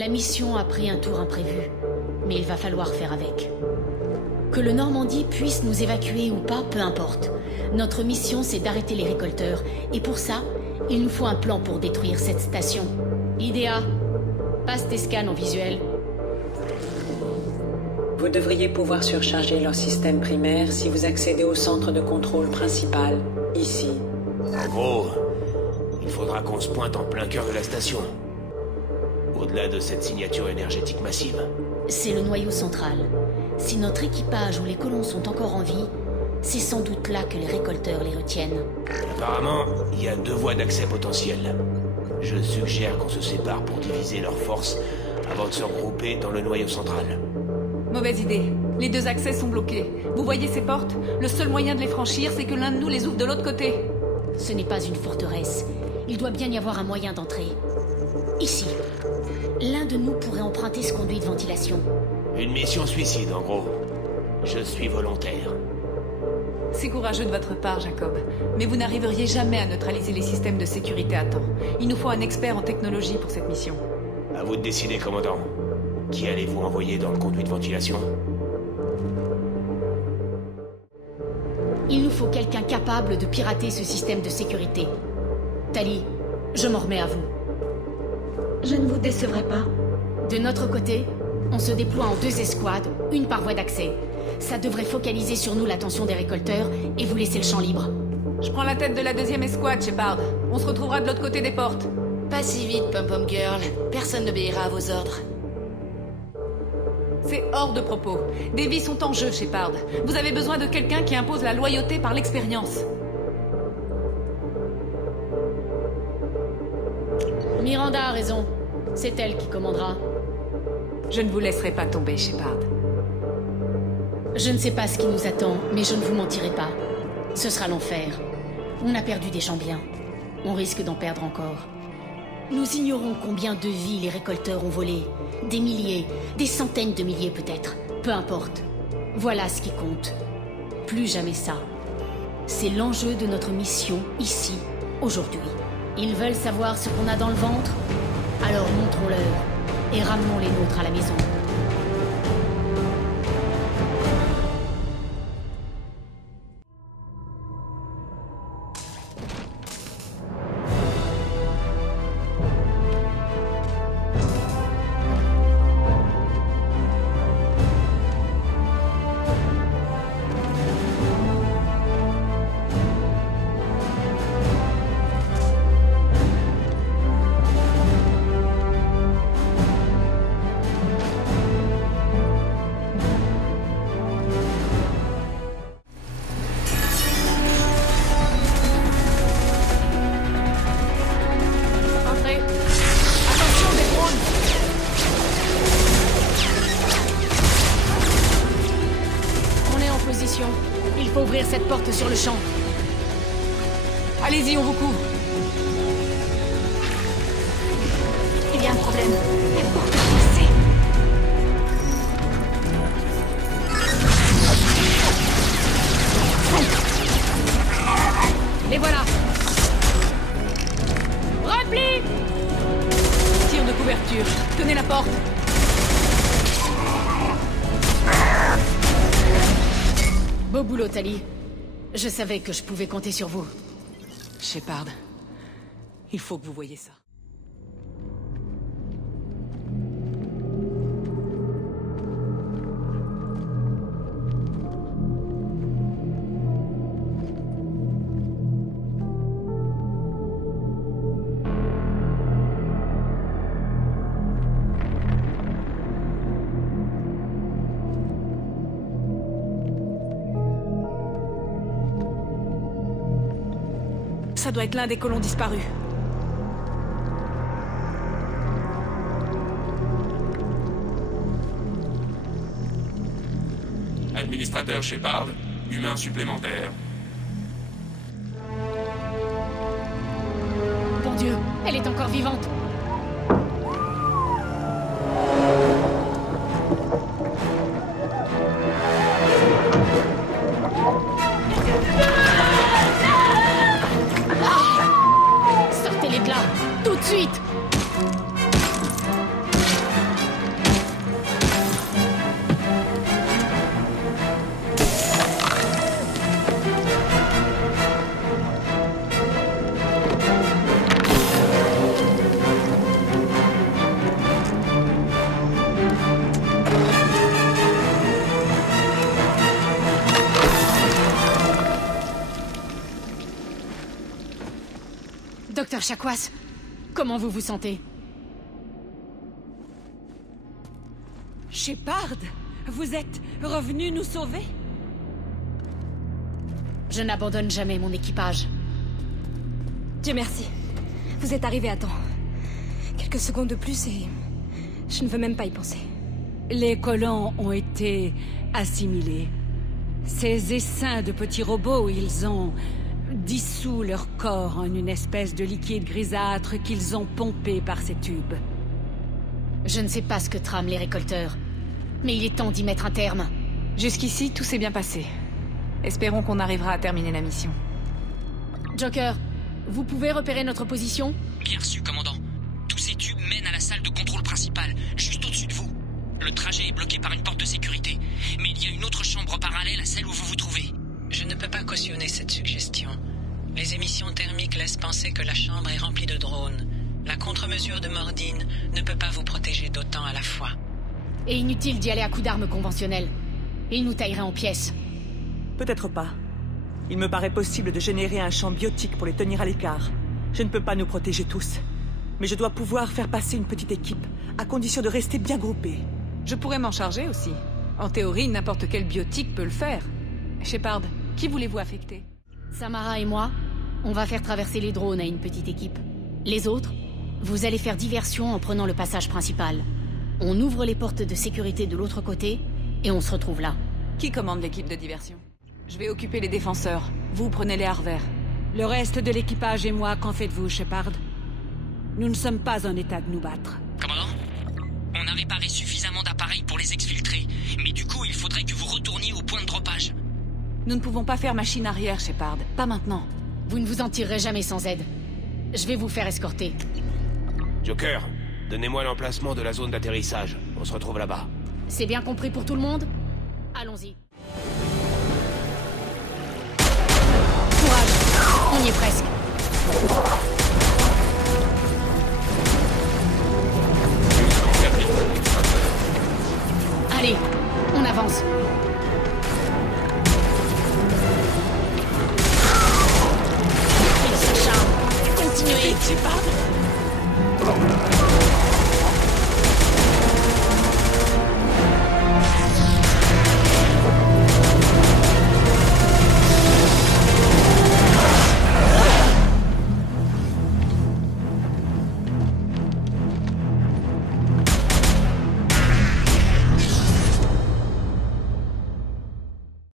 La mission a pris un tour imprévu, mais il va falloir faire avec. Que le Normandie puisse nous évacuer ou pas, peu importe. Notre mission, c'est d'arrêter les récolteurs, et pour ça, il nous faut un plan pour détruire cette station. Idea, passe tes scans en visuel. Vous devriez pouvoir surcharger leur système primaire si vous accédez au centre de contrôle principal, ici. En gros, il faudra qu'on se pointe en plein cœur de la station. Au-delà de cette signature énergétique massive. C'est le noyau central. Si notre équipage ou les colons sont encore en vie, c'est sans doute là que les récolteurs les retiennent. Apparemment, il y a 2 voies d'accès potentielles. Je suggère qu'on se sépare pour diviser leurs forces avant de se regrouper dans le noyau central. Mauvaise idée. Les 2 accès sont bloqués. Vous voyez ces portes? Le seul moyen de les franchir, c'est que l'un de nous les ouvre de l'autre côté. Ce n'est pas une forteresse. Il doit bien y avoir un moyen d'entrer. Ici. L'un de nous pourrait emprunter ce conduit de ventilation. Une mission suicide, en gros. Je suis volontaire. C'est courageux de votre part, Jacob. Mais vous n'arriveriez jamais à neutraliser les systèmes de sécurité à temps. Il nous faut un expert en technologie pour cette mission. À vous de décider, commandant. Qui allez-vous envoyer dans le conduit de ventilation? Il nous faut quelqu'un capable de pirater ce système de sécurité. Tali, je m'en remets à vous. Je ne vous décevrai pas. De notre côté, on se déploie en 2 escouades, une par voie d'accès. Ça devrait focaliser sur nous l'attention des récolteurs et vous laisser le champ libre. Je prends la tête de la 2e escouade, Shepard. On se retrouvera de l'autre côté des portes. Pas si vite, Pom-Pom Girl. Personne n'obéira à vos ordres. C'est hors de propos. Des vies sont en jeu, Shepard. Vous avez besoin de quelqu'un qui impose la loyauté par l'expérience. Miranda a raison. C'est elle qui commandera. Je ne vous laisserai pas tomber, Shepard. Je ne sais pas ce qui nous attend, mais je ne vous mentirai pas. Ce sera l'enfer. On a perdu des gens bien. On risque d'en perdre encore. Nous ignorons combien de vies les récolteurs ont volé. Des milliers, des centaines de milliers peut-être. Peu importe. Voilà ce qui compte. Plus jamais ça. C'est l'enjeu de notre mission, ici, aujourd'hui. Ils veulent savoir ce qu'on a dans le ventre? Alors montrons-leur et ramenons les nôtres à la maison. Il faut ouvrir cette porte sur le champ. Allez-y, on vous couvre. Il y a un problème. La porte est coincée. Les voilà. Repli! Tir de couverture. Tenez la porte. Beau boulot, Tali. Je savais que je pouvais compter sur vous. Shepard, il faut que vous voyiez ça. Ça doit être l'un des colons disparus. Administrateur Shepard, humain supplémentaire. Bon Dieu, elle est encore vivante. Sortez les plats, tout de suite. Docteur Chakwas, comment vous vous sentez? Shepard, vous êtes revenu nous sauver? Je n'abandonne jamais mon équipage. Dieu merci. Vous êtes arrivé à temps. Quelques secondes de plus et... je ne veux même pas y penser. Les colons ont été assimilés. Ces essaims de petits robots, ils ont dissous leur corps en une espèce de liquide grisâtre qu'ils ont pompé par ces tubes. Je ne sais pas ce que trament les récolteurs, mais il est temps d'y mettre un terme. Jusqu'ici, tout s'est bien passé. Espérons qu'on arrivera à terminer la mission. Joker, vous pouvez repérer notre position? Bien reçu, commandant. Tous ces tubes mènent à la salle de contrôle principale, juste au-dessus de vous. Le trajet est bloqué par une porte de sécurité, mais il y a une autre chambre parallèle à celle où vous vous trouvez. Je ne peux pas cautionner cette suggestion. Les émissions thermiques laissent penser que la chambre est remplie de drones. La contre-mesure de Mordine ne peut pas vous protéger d'autant à la fois. Et inutile d'y aller à coups d'armes conventionnelles. Il nous taillerait en pièces. Peut-être pas. Il me paraît possible de générer un champ biotique pour les tenir à l'écart. Je ne peux pas nous protéger tous. Mais je dois pouvoir faire passer une petite équipe, à condition de rester bien groupés. Je pourrais m'en charger aussi. En théorie, n'importe quel biotique peut le faire. Shepard, qui voulez-vous affecter? Samara et moi, on va faire traverser les drones à une petite équipe. Les autres, vous allez faire diversion en prenant le passage principal. On ouvre les portes de sécurité de l'autre côté, et on se retrouve là. Qui commande l'équipe de diversion? Je vais occuper les défenseurs. Vous prenez les Harvers. Le reste de l'équipage et moi, qu'en faites-vous, Shepard? Nous ne sommes pas en état de nous battre. Commandant, on a réparé suffisamment d'appareils pour les exfiltrer, mais du coup, il faudrait que vous retourniez au point de droppage. Nous ne pouvons pas faire machine arrière, Shepard. Pas maintenant. Vous ne vous en tirerez jamais sans aide. Je vais vous faire escorter. Joker, donnez-moi l'emplacement de la zone d'atterrissage. On se retrouve là-bas. C'est bien compris pour tout le monde? Allons-y. Courage, on y est presque. Allez, on avance. Il s'acharne. Continuez.